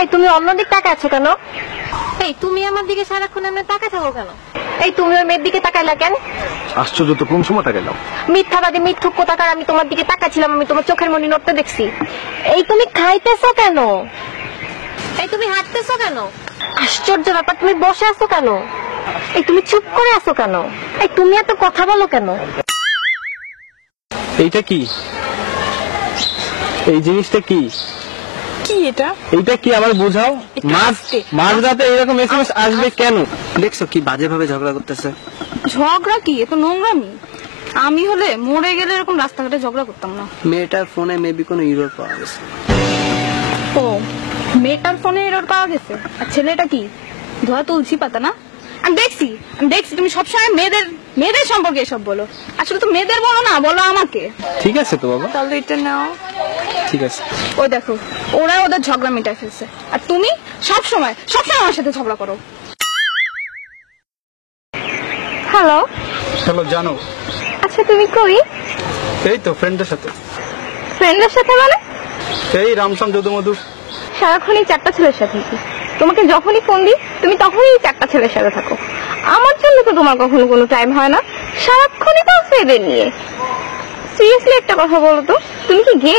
এই তুমি অন্যদিকে তাকায় আছো কেন? এই তুমি আমার দিকে সারাক্ষণ এমনি তাকায় থাকো কেন? এই তুমি ওই মেয়ের দিকে তাকাইলা কেন? আশ্চর্য তো, কোন সময় তাকাইলাম? মিথ্যাবাদী মিথ্যুক কোথাকার, আমি তোমার দিকে তাকাচ্ছিলাম, আমি তোমার চোখের মনি নড়তে দেখছি। এই তুমি খাইতেছো কেন? এই তুমি হাঁটতেছো কেন? আশ্চর্য ব্যাপার, তুমি বসে আছো কেন? এই তুমি চুপ করে আছো কেন? এই তুমি এত কথা বলো কেন? এইটা কি? এই জিনিসটা কি? কি এটা? এইটা কি আমার বোঝাও। মাঝরাতে এরকম এসএমএস আসবে কেন? দেখছো কি বাজে ভাবে ঝগড়া করতেছে। ঝগড়া কি? এত নোংরামি। আমি হলে মরে গেলে এরকম রাস্তাঘাটে ঝগড়া করতাম না। মেয়েটার ফোনে মেবি কোনো এরর পাওয়া গেছে। ও, মেয়েটার ফোনে এরর পাওয়া গেছে। আর ছেলেটা কি ধোয়া তুলসী পাতা না? আমি দেখছি তুমি সবসময় মেয়েদের সম্পর্কে এসব বলো। আসলে তো মেয়েদের বলো না, বলো আমাকে। ঠিক আছে তো বাবা, তাহলে এটা নাও। ঠিক আছে। ওই দেখো, ওরা ওদের ঝগড়া মিটাই ফেলছে, আর তুমি সবসময় আমার সাথে ঝগড়া করো। হ্যালো চলো জানো। আচ্ছা তুমি কই? এই তো ফ্রেন্ডের সাথে। ফ্রেন্ডের সাথে মানে? এই রামসাম যদু মধু। সারাক্ষণই চারটা ছেলের সাথে। তোমাকে যখনই ফোন দিই তুমি তখনই চারটা ছেলের সাথে থাকো। আমার জন্য তো তোমার কখনো কোনো টাইম হয় না, সারাক্ষণই তো এদের নিয়ে। সিরিয়াসলি একটা কথা বলো তো, তুমি কি গে?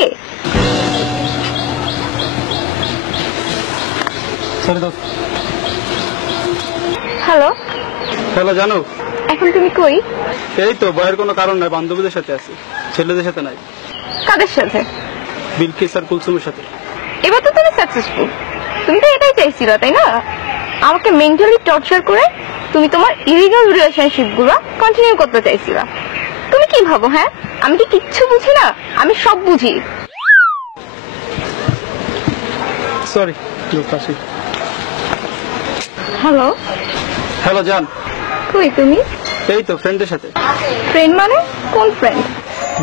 হ্যালো হ্যালো জানো। এখন তুমি কই? এই তো বয়ের কোনো কারণ নাই, বান্ধবীদের সাথে আছি, ছেলেদের সাথে নাই। কাদের সাথে? বিলকিস আর কুলসুমের সাথে। এবার তো তুমি সাকসেসফুল। তুমি তো এটাই চাইছিলা তাই না? আমাকে মেন্টালি টর্চার করে তুমি তোমার ইলিগাল রিলেশনশিপ গুলো কন্টিনিউ করতে চাইছিলা। তুমি কি ভাবো? হ্যাঁ, আমি কি কিচ্ছু বুঝি না? আমি সব বুঝি। সরি পাশে। হ্যালো হ্যালো জান। কই তুমি? এই তো ফ্রেন্ডের সাথে। ফ্রেন্ড মানে কোন ফ্রেন্ড?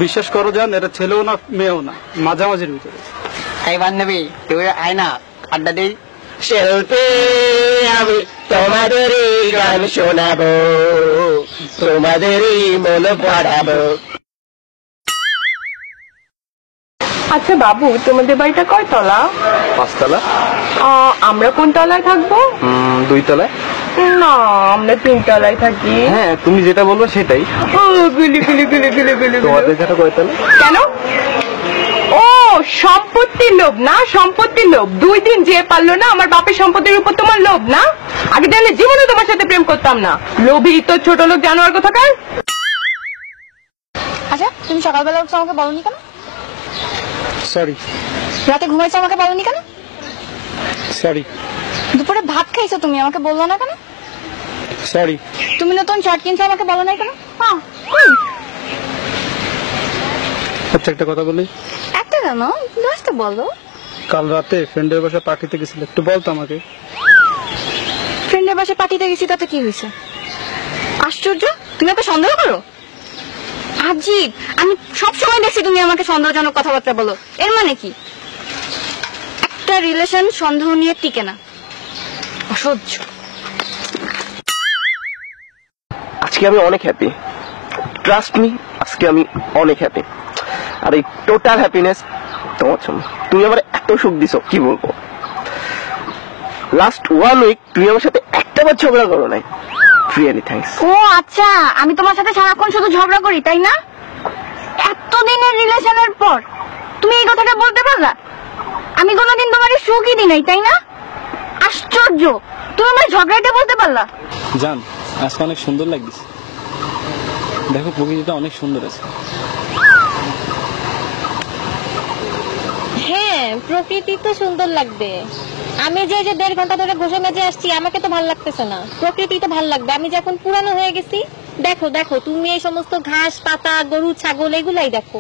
বিশ্বাস করো জান, এটা ছেলেও না মেয়েও না, মাঝামাঝির ভিতরে। এই বান্ধবী তুই আয় না, আড্ডা দেই। শিল্পী আমি তোমাদেরই গান শোনাবো, তোমাদেরই মন পড়াবো। আচ্ছা বাবু, তোমাদের বাড়িটা কয় তলা? 5 তলা। আমরা কোন তলায় থাকবো? 2 তলায়। না, আমরা 3 তলায় থাকি। হ্যাঁ তুমি যেটা বলবো সেটাই। তোমাদের যেটা কয় তলা? কেন? ও সম্পত্তির লোভ না? সম্পত্তির লোভ। 2 দিন যে পারলো না আমার বাপের সম্পত্তির উপর তোমার লোভ না? আগে জানলে জীবনে তোমার সাথে প্রেম করতাম না। লোভী তো ছোট লোক জানোয়ার কোথাকার। আচ্ছা তুমি সকালবেলা উঠছো আমাকে বলনি কেন? সরি। রাতে ঘুমাইছো আমাকে বলনি কেন? সরি। দুপুরে ভাত খাইছো তুমি আমাকে বললো না কেন? সরি। তুমি নতুন শার্ট কিনছো আমাকে বলো না কেন? আচ্ছা একটা কথা বলি। একটা কেন, 10টা বলো। কাল রাতে ফ্রেন্ডের বাসায় পার্টিতে গেছিল, একটু বলতো আমাকে। ফ্রেন্ডের বাসায় পার্টিতে গেছি তাতে কি হয়েছে? আশ্চর্য, তুমি আমাকে সন্দেহ করো? আজীব, আমি সবসময় দেখছি তুমি আমাকে সন্দেহজনক কথাবার্তা বলো। এর মানে কি? একটা রিলেশন সন্দেহ নিয়ে টিকে না। অসহ্য। আজকে আমি অনেক হ্যাপি, ট্রাস্ট মি, আজকে আমি অনেক হ্যাপি। আর এই টোটাল হ্যাপিনেস তোমার জন্য। তুমি আমার এত সুখ দিছো কি বলবো। লাস্ট 1 উইক তুমি আমার সাথে একটাবার ঝগড়া করো নাই। Really thanks. ও আচ্ছা, আমি তোমার সাথে সারাক্ষণ শুধু ঝগড়া করি তাই না? এতদিনের রিলেশনের পর তুমি এই কথাটা বলতে পারলা? আমি কোনোদিন তোমার সুখই দিই নাই তাই না? আশ্চর্য, তুমি আমার ঝগড়াটা বলতে পারলা? জান আজকে অনেক সুন্দর লাগছে, দেখো প্রকৃতিটা অনেক সুন্দর আছে। হ্যাঁ, প্রকৃতি তো সুন্দর লাগবে। আমি যে 1.5 ঘন্টা ধরে ঘষে মেজে আসছি, আমাকে তো ভালো লাগতেছে না। প্রকৃতি তো ভালো লাগবে। আমি যখন পুরানো হয়ে গেছি, দেখো দেখো তুমি এই সমস্ত ঘাস পাতা গরু ছাগল এগুলাই দেখো।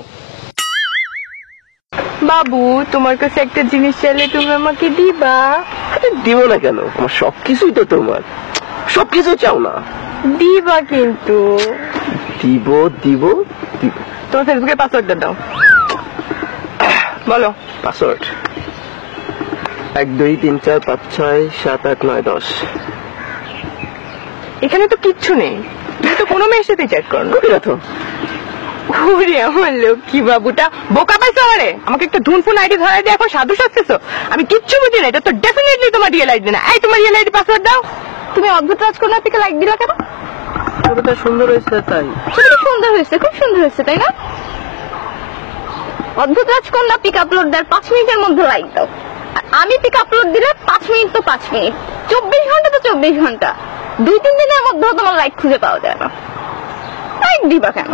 বাবু, তোমার কাছে একটা জিনিস চাইলে তুমি আমাকে দিবা? দিব না কেন, আমার সবকিছুই তো তোমার। সবকিছু চাও না? দিবা কিন্তু। দিব দিব দিব। তোমার ফেসবুকের পাসওয়ার্ডটা দাও। বলো পাসওয়ার্ড 1 2 3 4 5 6 7 8 9 10। এখানে তো কিচ্ছু নেই, তুমি তো কোনো মেয়ের সাথে চ্যাট করো না। করি না তো। ওরে আমার লক্ষ্মী বাবুটা, বোকা পাইছো আমারে? আমাকে একটা ধুনফুন আইডি ধরাই দিয়ে এখন সাধু সাজতেছো? আমি কিচ্ছু বুঝি না, এটা তো ডেফিনেটলি তোমার রিয়েল আইডি না। এই তোমার রিয়েল আইডি পাসওয়ার্ড দাও। তুমি অদ্ভুত রাজকন্যার দিকে লাইক দিলা কেন? ছবিটা সুন্দর হয়েছে তাই। ছবিটা সুন্দর হয়েছে, খুব সুন্দর হয়েছে, তাই না? অদ্ভুত রাজকন্যা পিক আপলোড দেওয়ার 5 মিনিটের মধ্যে লাইক দাও, আর আমি পিক আপলোড দিলে 5 মিনিট তো 5 মিনিট, 24 ঘন্টা তো 24 ঘন্টা, 2-3 দিনের মধ্যেও তোমার লাইক খুঁজে পাওয়া যায় না। লাইক দিবা কেন?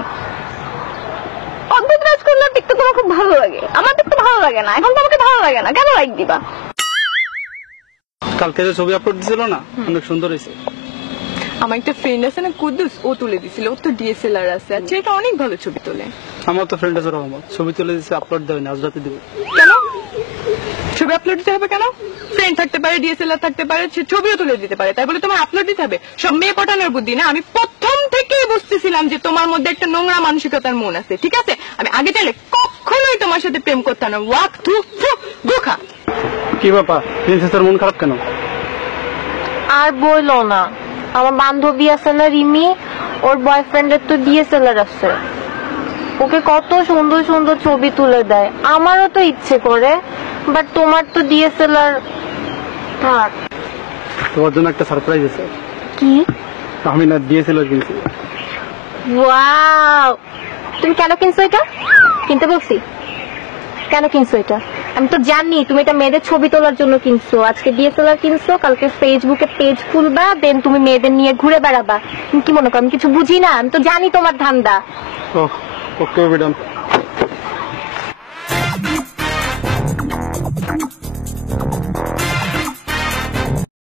অদ্ভুত রাজকন্যার পিক তো তোমার খুব ভালো লাগে, আমার পিক তো ভালো লাগে না, এখন তোমাকে ভালো লাগে না, কেন লাইক দিবা? কালকে যে ছবি আপলোড দিছিল না, অনেক সুন্দর হয়েছে। আমার একটা ফ্রেন্ড আছে না, কুদ্দুস, ও তুলে দিছিল, ওর তো ডিএসএলআর আছে, আর ছেলেটা অনেক ভালো ছবি তোলে। আমার তো ফ্রেন্ড আছে রহমত, ছবি তুলে দিচ্ছে, আপলোড দেয় না, আজ রাতে দিব। কেন ছবি আপলোড দিতে হবে? কেন? ফ্রেন্ড থাকতে পারে, ডিএসএলআর থাকতে পারে, সে ছবিও তুলে দিতে পারে, তাই বলে তোমার আপলোড দিতে হবে? সব মেয়ে পটানোর বুদ্ধি না। আমি প্রথম থেকেই বুঝতেছিলাম যে তোমার মধ্যে একটা নোংরা মানসিকতার মন আছে, ঠিক আছে? আমি আগে চাইলে কখনোই তোমার সাথে প্রেম করতাম না। ওয়াক থু গোখা। কি ব্যাপার, প্রিন্সেসের মন খারাপ কেন? আর বইলো না, আমার বান্ধবী আছে না রিমি, ওর বয়ফ্রেন্ডের তো ডিএসএলআর আছে, ওকে কত সুন্দর সুন্দর ছবি তুলে দেয়। আমারও তো ইচ্ছে করে, বাট তোমার তো ডিএসএলআর থাক। তোমার জন্য একটা সারপ্রাইজ আছে। কি? আমি না ডিএসএলআর কিনছি। ওয়াও, তুমি কেন কিনছো এটা? কিনতে বলছি? কেন কিনছো এটা? আমি তো জানি তুমি এটা মেয়েদের ছবি তোলার জন্য কিনছো। আজকে ডিএসএলআর কিনছো, কালকে ফেসবুকে পেজ খুলবা, দেন তুমি মেয়েদের নিয়ে ঘুরে বেড়াবা। তুমি কি মনে করো আমি কিছু বুঝি না? আমি তো জানি তোমার ধান্দা। ওহ, ওকে ম্যাডাম।